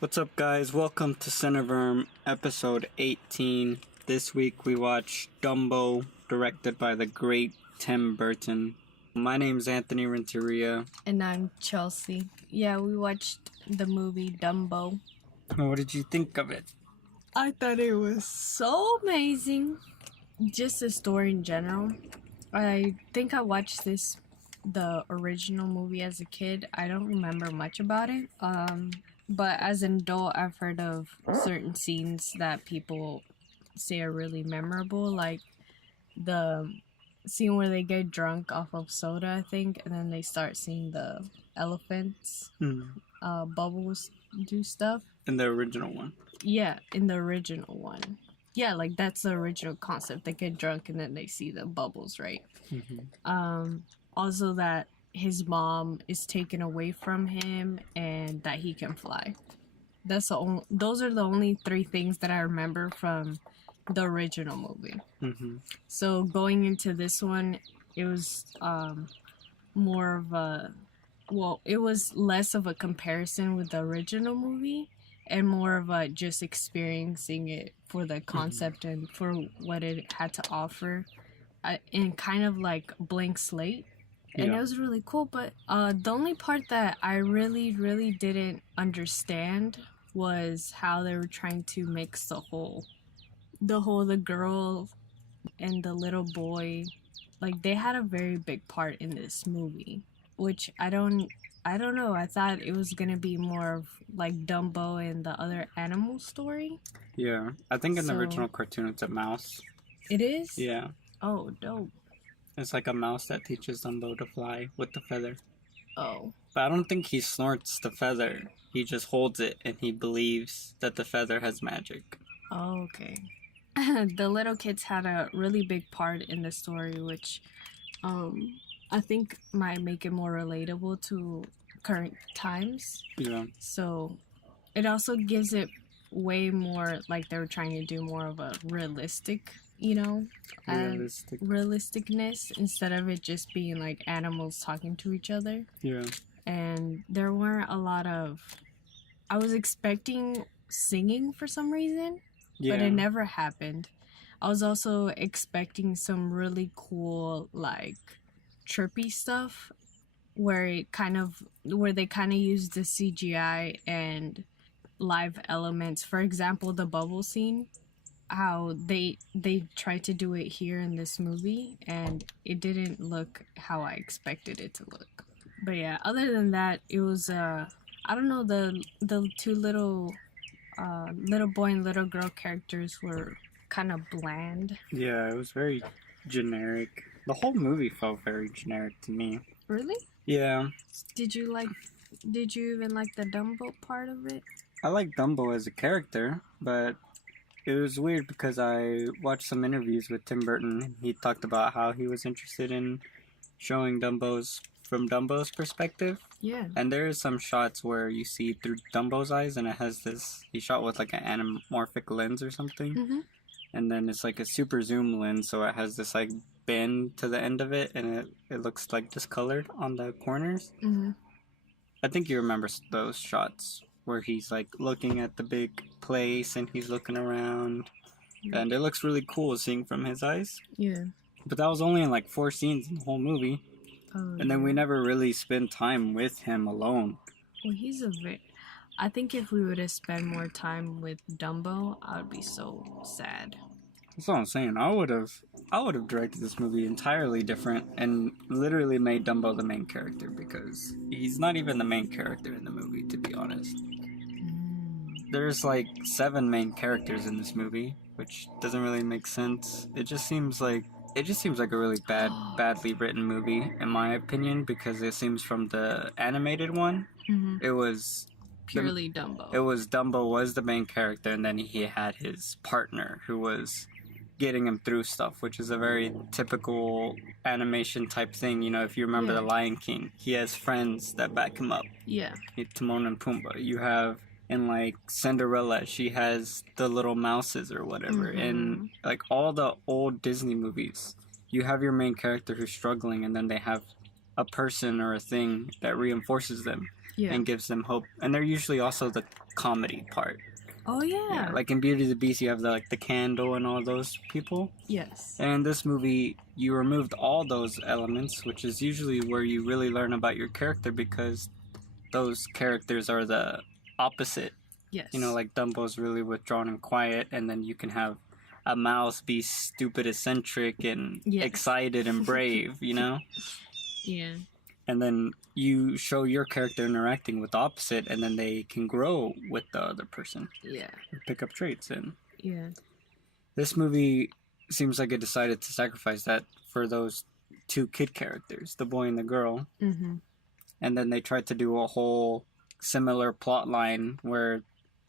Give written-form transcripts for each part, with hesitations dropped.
What's up, guys? Welcome to Cineverm, episode 18. This week we watched Dumbo, directed by the great Tim Burton. My name's Anthony Renteria. And I'm Chelsea. Yeah, we watched the movie Dumbo. What did you think of it? I thought it was so amazing. Just the story in general. I think I watched the original movie as a kid. I don't remember much about it. But as an adult, I've heard of certain scenes that people say are really memorable, like the scene where they get drunk off of soda, I think, and then they start seeing the elephants, bubbles do stuff. In the original one? Yeah, in the original one. Yeah, like that's the original concept. They get drunk and then they see the bubbles, right? Mm-hmm. Also that his mom is taken away from him and that he can fly. Those are the only three things that I remember from the original movie. Mm-hmm. So going into this one, it was more of a, it was less of a comparison with the original movie and more of a just experiencing it for the concept and for what it had to offer, in kind of like blank slate. And it was really cool, but the only part that I really didn't understand was how they were trying to mix the girl and the little boy. Like, they had a very big part in this movie, which I don't know. I thought it was gonna be more of like Dumbo and the other animal story. Yeah, I think in the original cartoon it's a mouse. It is? Yeah. Oh, dope. It's like a mouse that teaches Dumbo to fly with the feather. Oh. But I don't think he snorts the feather. He just holds it and he believes that the feather has magic. Oh, okay. The little kids had a really big part in the story, which I think might make it more relatable to current times. Yeah. So it also gives it way more, like they were trying to do more of a realistic, realisticness instead of it just being like animals talking to each other. Yeah. And there weren't a lot of, I was expecting singing for some reason, but it never happened. I was also expecting some really cool, like, chirpy stuff where they kind of use the CGI and live elements. For example, the bubble scene, how they tried to do it here in this movie and it didn't look how I expected it to look. But yeah, other than that, it was I don't know, the two little boy and little girl characters were kind of bland. Yeah, it was very generic. The whole movie felt very generic to me. Really? Yeah. Did you even like the Dumbo part of it? I like Dumbo as a character, but it was weird because I watched some interviews with Tim Burton. He talked about how he was interested in showing from Dumbo's perspective. Yeah. And there is some shots where you see through Dumbo's eyes and it has he shot with like an anamorphic lens or something. Mm-hmm. And then it's like a super zoom lens, so it has this like bend to the end of it and it looks like discolored on the corners. Mm-hmm. I think you remember those shots where he's like looking at the big place and he's looking around, and it looks really cool seeing from his eyes. Yeah. But that was only in like 4 scenes in the whole movie. Oh, and then we never really spent time with him alone. Well, I think if we would have spent more time with Dumbo, I would be so sad. That's what I'm saying. I would have directed this movie entirely different and literally made Dumbo the main character, because he's not even the main character in the movie, to be honest. There's like 7 main characters in this movie, which doesn't really make sense. It just seems like a really badly written movie, in my opinion, because it seems from the animated one, it was purely Dumbo. It was Dumbo was the main character, and then he had his partner who was getting him through stuff, which is a very typical animation type thing. You know, if you remember The Lion King, he has friends that back him up. Yeah. Timon and Pumbaa. You have in like Cinderella, she has the little mouses or whatever. In like all the old Disney movies, you have your main character who's struggling, and then they have a person or a thing that reinforces them and gives them hope. And they're usually also the comedy part. Oh, yeah. Like in Beauty and the Beast, you have the candle and all those people. Yes. And in this movie, you removed all those elements, which is usually where you really learn about your character, because those characters are the opposite. Yes. You know, like Dumbo's really withdrawn and quiet, and then you can have a mouse be stupid, eccentric, and excited and brave, you know? Yeah. And then you show your character interacting with the opposite, and then they can grow with the other person. Yeah. Pick up traits. And this movie seems like it decided to sacrifice that for those two kid characters, the boy and the girl. Mm-hmm. And then they tried to do a whole similar plot line where,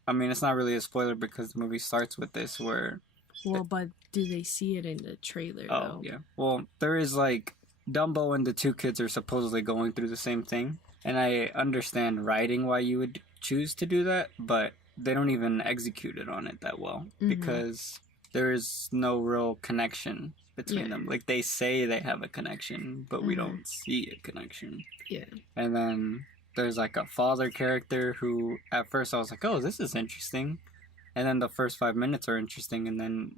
I mean, it's not really a spoiler because the movie starts with this where... Well, but do they see it in the trailer, though? Yeah. Well, there is, like, Dumbo and the two kids are supposedly going through the same thing. And I understand writing why you would choose to do that, but they don't even execute it on it that well. Mm-hmm. Because there is no real connection between them. Like, they say they have a connection, but we don't see a connection. Yeah. And then there's, like, a father character who, at first I was like, oh, this is interesting. And then the first 5 minutes are interesting, and then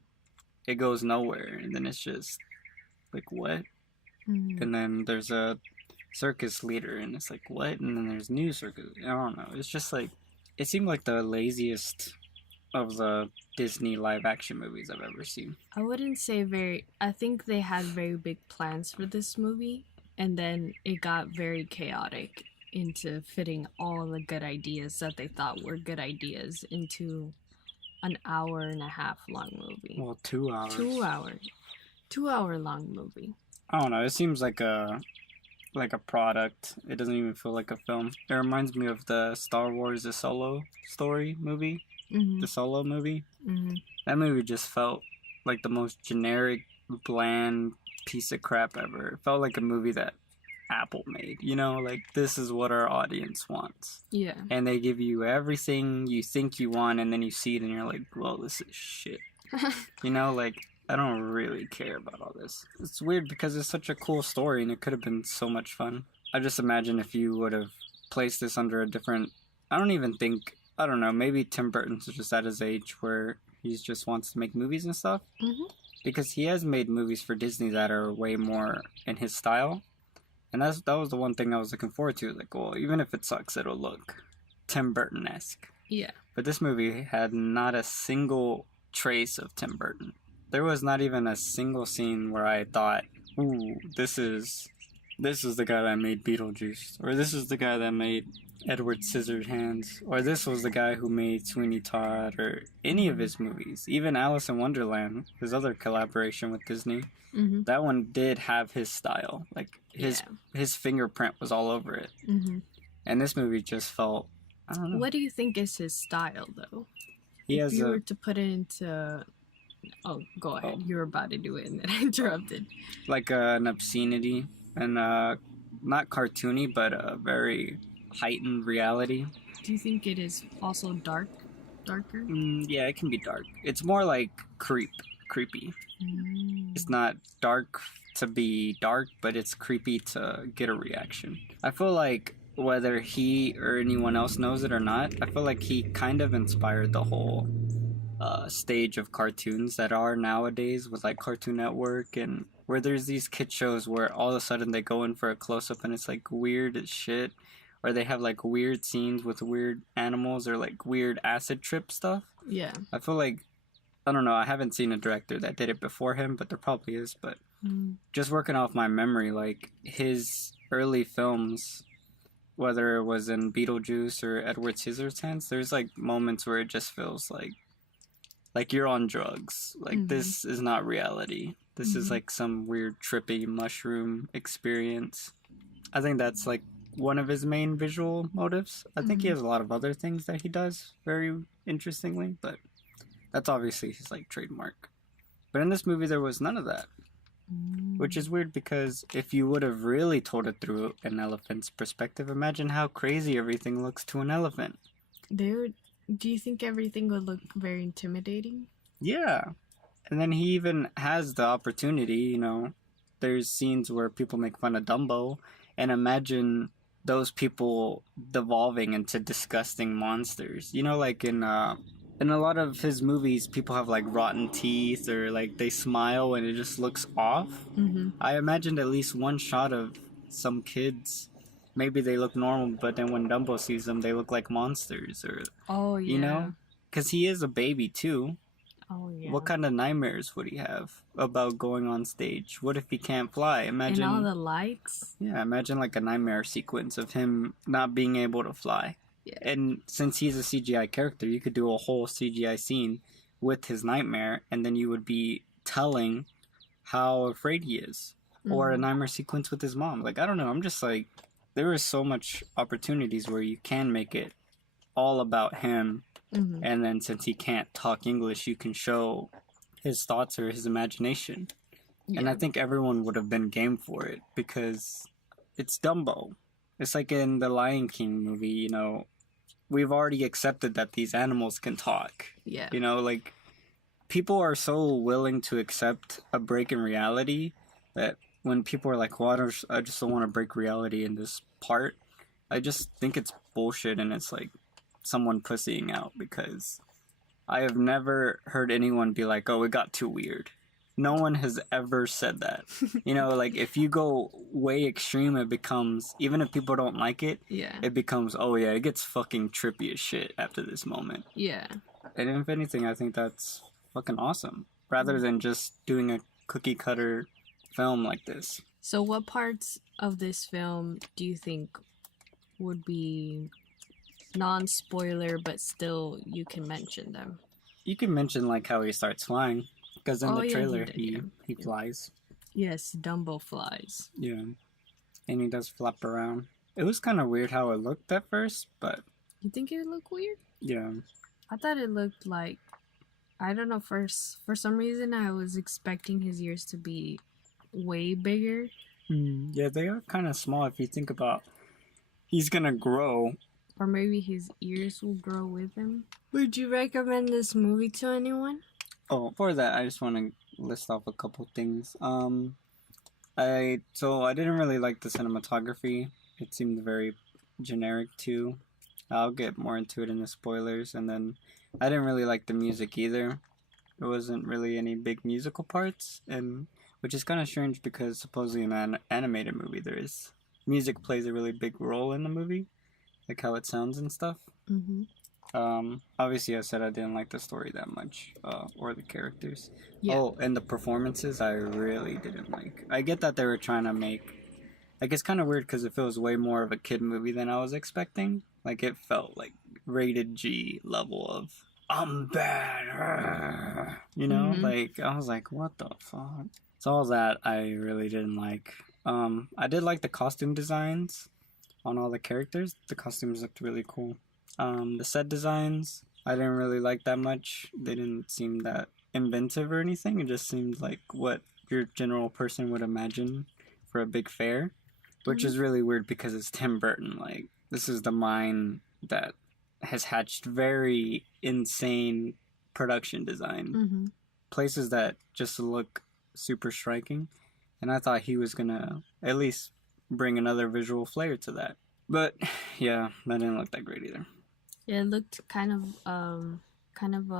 it goes nowhere. And then it's just, like, what? Mm-hmm. And then there's a circus leader, and it's like, what? And then there's new circus. I don't know. It's just, like, it seemed like the laziest of the Disney live-action movies I've ever seen. I wouldn't say I think they had very big plans for this movie, and then it got very chaotic into fitting all the good ideas that they thought were good ideas into an 1.5-hour long movie. Well, 2 hours. 2 hours. 2-hour long movie. I don't know. It seems like a product. It doesn't even feel like a film. It reminds me of the Star Wars The Solo Story movie. Mm-hmm. The Solo movie. Mm-hmm. That movie just felt like the most generic, bland piece of crap ever. It felt like a movie that Apple made. You know, like, this is what our audience wants. Yeah. And they give you everything you think you want, and then you see it and you're like, well, this is shit. You know, like, I don't really care about all this. It's weird because it's such a cool story and it could have been so much fun. I just imagine if you would have placed this under a different... I don't know, maybe Tim Burton's just at his age where he just wants to make movies and stuff. Mm-hmm. Because he has made movies for Disney that are way more in his style. And that was the one thing I was looking forward to. Like, well, even if it sucks, it'll look Tim Burton-esque. Yeah. But this movie had not a single trace of Tim Burton. There was not even a single scene where I thought, ooh, this is the guy that made Beetlejuice. Or this is the guy that made Edward Scissorhands. Or this was the guy who made Sweeney Todd. Or any of his movies. Even Alice in Wonderland, his other collaboration with Disney. Mm-hmm. That one did have his style. Like, his fingerprint was all over it. Mm-hmm. And this movie just felt, I don't know. What do you think is his style, though? If you were to put it into... Oh, go ahead. You were about to do it and then I interrupted. Like an obscenity and not cartoony, but a very heightened reality. Do you think it is also darker? Yeah, it can be dark. It's more like creepy. It's not dark to be dark, but it's creepy to get a reaction. I feel like whether he or anyone else knows it or not, I feel like he kind of inspired the whole stage of cartoons that are nowadays with like Cartoon Network, and where there's these kid shows where all of a sudden they go in for a close-up and it's like weird as shit, or they have like weird scenes with weird animals or like weird acid trip stuff. Yeah. I feel like, I don't know, I haven't seen a director that did it before him, but there probably is. But just working off my memory, like his early films, whether it was in Beetlejuice or Edward Scissorhands, there's like moments where it just feels like you're on drugs. Like, this is not reality. This is like some weird trippy mushroom experience. I think that's like one of his main visual motives. I think he has a lot of other things that he does very interestingly, but that's obviously his like trademark. But in this movie there was none of that. Which is weird because if you would have really told it through an elephant's perspective, imagine how crazy everything looks to an elephant. Do you think everything would look very intimidating? Yeah. And then he even has the opportunity, you know, there's scenes where people make fun of Dumbo, and imagine those people devolving into disgusting monsters. You know, like in a lot of his movies, people have like rotten teeth or like they smile and it just looks off. Mm-hmm. I imagined at least one shot of some kids. Maybe they look normal, but then when Dumbo sees them, they look like monsters, or Oh you yeah. know, because he is a baby too. Oh yeah. What kind of nightmares would he have about going on stage? What if he can't fly? Imagine and all the lights. yeah, imagine like a nightmare sequence of him not being able to fly. Yeah. And since he's a CGI character, you could do a whole CGI scene with his nightmare, and then you would be telling how afraid he is. Or a nightmare sequence with his mom. Like, I don't know. I'm just like, there is so much opportunities where you can make it all about him. Mm-hmm. And then since he can't talk English, you can show his thoughts or his imagination. Yeah. And I think everyone would have been game for it because it's Dumbo. It's like in the Lion King movie, you know, we've already accepted that these animals can talk. Yeah. You know, like, people are so willing to accept a break in reality that when people are like, well, I just don't want to break reality in this part, I just think it's bullshit and it's like someone pussying out because I have never heard anyone be like, oh, it got too weird. No one has ever said that. You know, like if you go way extreme, it becomes, even if people don't like it, Yeah. it becomes, oh yeah, it gets fucking trippy as shit after this moment. Yeah. And if anything, I think that's fucking awesome. Rather than just doing a cookie cutter film like this. So what parts of this film do you think would be non-spoiler but still you can mention them? You can mention like how he starts flying. Because in the trailer, he flies. Yes, Dumbo flies. Yeah. And he does flap around. It was kind of weird how it looked at first, but... You think it looked weird? Yeah. I thought it looked like... I don't know, for some reason I was expecting his ears to be way bigger. Yeah, they are kind of small if you think about... He's gonna grow. Or maybe his ears will grow with him. Would you recommend this movie to anyone? Oh, for that, I just want to list off a couple things. I didn't really like the cinematography. It seemed very generic too. I'll get more into it in the spoilers. And then I didn't really like the music either. There wasn't really any big musical parts, and which is kind of strange because supposedly in an animated movie music plays a really big role in the movie, like how it sounds and stuff. Mm-hmm. Obviously I said I didn't like the story that much, or the characters. Yeah. Oh, and the performances I really didn't like. I get that they were trying to make, like, it's kind of weird because it feels way more of a kid movie than I was expecting. Like, it felt like rated G level of, I'm bad, you know? Like, I was like, what the fuck? So all that I really didn't like. I did like the costume designs on all the characters. The costumes looked really cool. The set designs, I didn't really like that much. They didn't seem that inventive or anything. It just seemed like what your general person would imagine for a big fair, which is really weird because it's Tim Burton. Like, this is the mind that has hatched very insane production design. Places that just look super striking. And I thought he was gonna at least bring another visual flair to that. But yeah, that didn't look that great either. Yeah, it looked kind of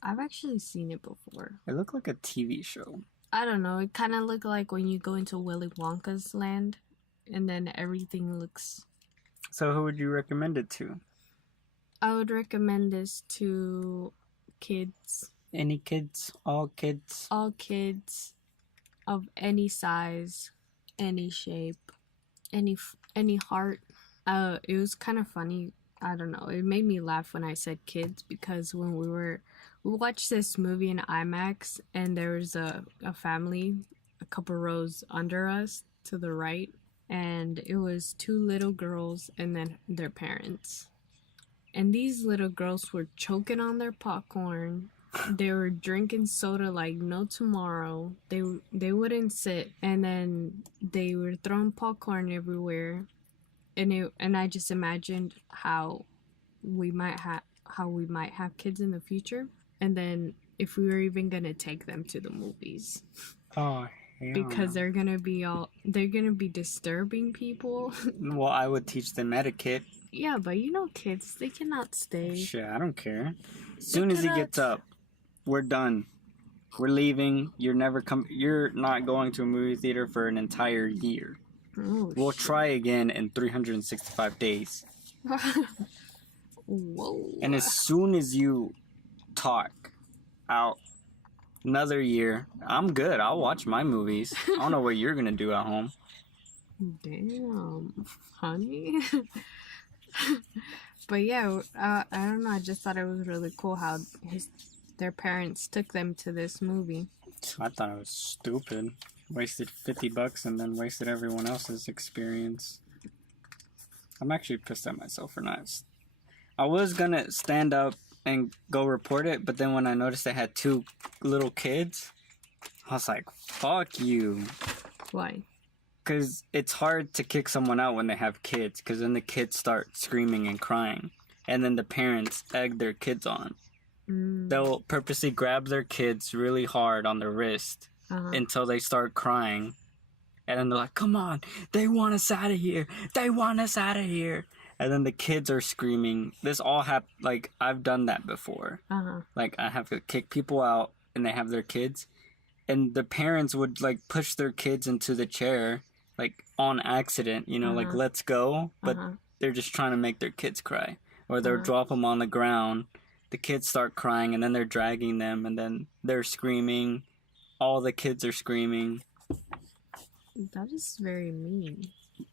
I've actually seen it before. It looked like a TV show. I don't know. It kind of looked like when you go into Willy Wonka's land, and then everything looks. So who would you recommend it to? I would recommend this to kids. Any kids? All kids? All kids of any size, any shape, any heart. It was kind of funny. I don't know. It made me laugh when I said kids because when we watched this movie in IMAX and there was a family a couple rows under us to the right, and it was two little girls and then their parents. And these little girls were choking on their popcorn. They were drinking soda like no tomorrow. They wouldn't sit, and then they were throwing popcorn everywhere. And I just imagined how we might have kids in the future, and then if we were even gonna take them to the movies. Oh, because they're gonna be disturbing people. Well, I would teach them etiquette. Yeah, but kids, they cannot stay. Shit, I don't care. As soon as he gets up, we're done. We're leaving. You're not going to a movie theater for an entire year. Oh, we'll try again in 365 days. Whoa. And as soon as you talk out another year, I'm good. I'll watch my movies. I don't know what you're going to do at home. Damn, honey. But yeah, I don't know. I just thought it was really cool how their parents took them to this movie. I thought it was stupid. Wasted $50 and then wasted everyone else's experience. I'm actually pissed at myself for not. I was gonna stand up and go report it, but then when I noticed they had 2 little kids, I was like, fuck you. Why? Because it's hard to kick someone out when they have kids, because then the kids start screaming and crying, and then the parents egg their kids on. They'll purposely grab their kids really hard on their wrist until they start crying, and then they're like, come on, they want us out of here, they want us out of here. And then the kids are screaming. This all happened, like, I've done that before. Like, I have to kick people out, and they have their kids, and the parents would, like, push their kids into the chair, like, on accident, like, let's go, but they're just trying to make their kids cry. Or they'll drop them on the ground, the kids start crying, and then they're dragging them, and then they're screaming. All the kids are screaming. That is very mean.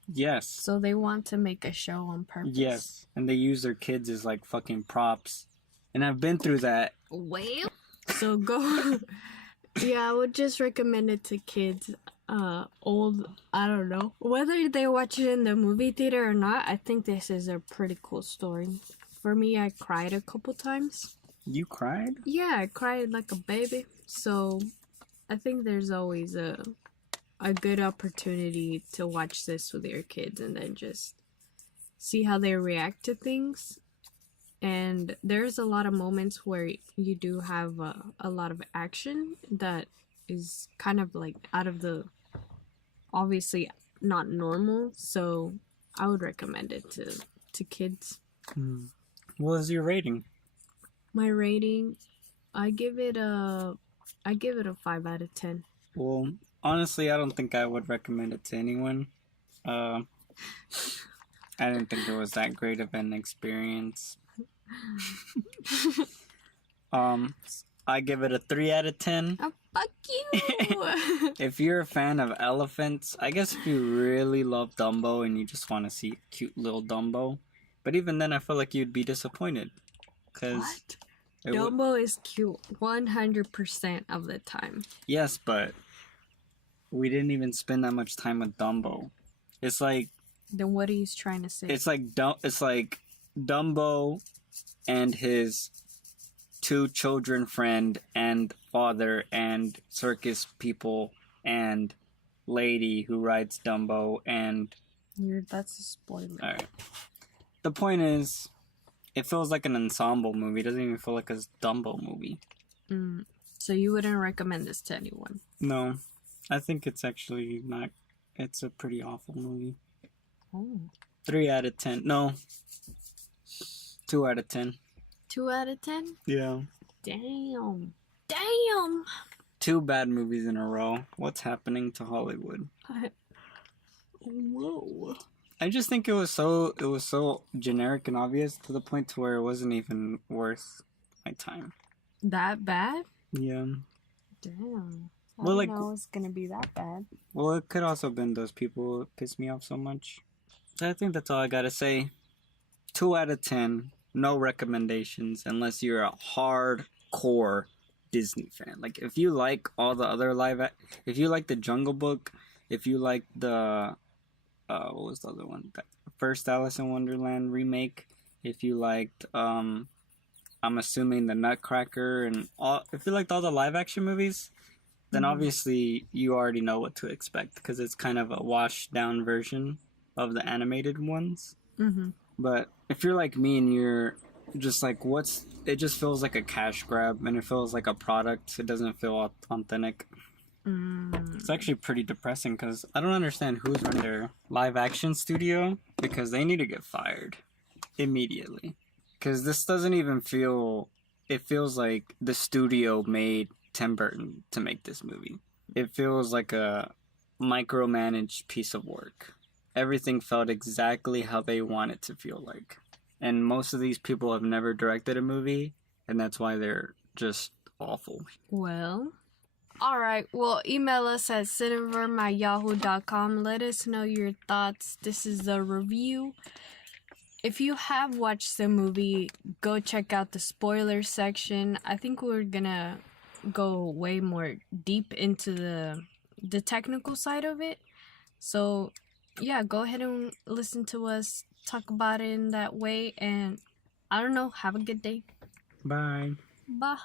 Yes. So they want to make a show on purpose. Yes. And they use their kids as, like, fucking props. And I've been through that. Well, so go... Yeah, I would just recommend it to kids. Old, I don't know. Whether they watch it in the movie theater or not, I think this is a pretty cool story. For me, I cried a couple times. You cried? Yeah, I cried like a baby. So, I think there's always a good opportunity to watch this with your kids and then just see how they react to things. And there's a lot of moments where you do have a lot of action that is kind of like out of the, obviously not normal. So I would recommend it to kids. What is your rating? My rating, I give it a 5 out of 10. Well, honestly, I don't think I would recommend it to anyone. I didn't think it was that great of an experience. I give it a 3 out of 10. Oh, fuck you! If you're a fan of elephants, I guess if you really love Dumbo and you just want to see cute little Dumbo, but even then I feel like you'd be disappointed. What? Dumbo is cute 100% of the time. Yes, but we didn't even spend that much time with Dumbo. It's like... Then what are you trying to say? It's like Dumbo and his 2 children friend and father and circus people and lady who rides Dumbo and... That's a spoiler. Alright. The point is, it feels like an ensemble movie. It doesn't even feel like a Dumbo movie. So you wouldn't recommend this to anyone? No. I think it's actually not... It's a pretty awful movie. Oh. 3 out of 10. No. 2 out of 10. 2 out of 10? Yeah. Damn. 2 bad movies in a row. What's happening to Hollywood? Whoa. I just think it was so generic and obvious to the point to where it wasn't even worth my time. That bad? Yeah. Damn. Well, I didn't know it was gonna be that bad. Well, it could also have been those people who piss me off so much. I think that's all I gotta say. 2 out of 10. No recommendations unless you're a hardcore Disney fan. Like, if you like all the other if you like the Jungle Book, if you like the what was the other one? The first Alice in Wonderland remake. If you liked I'm assuming the Nutcracker and if you liked all the live action movies, then obviously you already know what to expect because it's kind of a washed down version of the animated ones. But if you're like me and you're just like, it just feels like a cash grab and it feels like a product. It doesn't feel authentic. It's actually pretty depressing because I don't understand who's running their live action studio because they need to get fired immediately. Because this doesn't even feel... It feels like the studio made Tim Burton to make this movie. It feels like a micromanaged piece of work. Everything felt exactly how they want it to feel like. And most of these people have never directed a movie, and that's why they're just awful. Well, alright. Well, email us at cineverm@yahoo.com. Let us know your thoughts. This is the review. If you have watched the movie, go check out the spoiler section. I think we're gonna go way more deep into the technical side of it. So, yeah, go ahead and listen to us talk about it in that way. And I don't know, have a good day. Bye. Bye.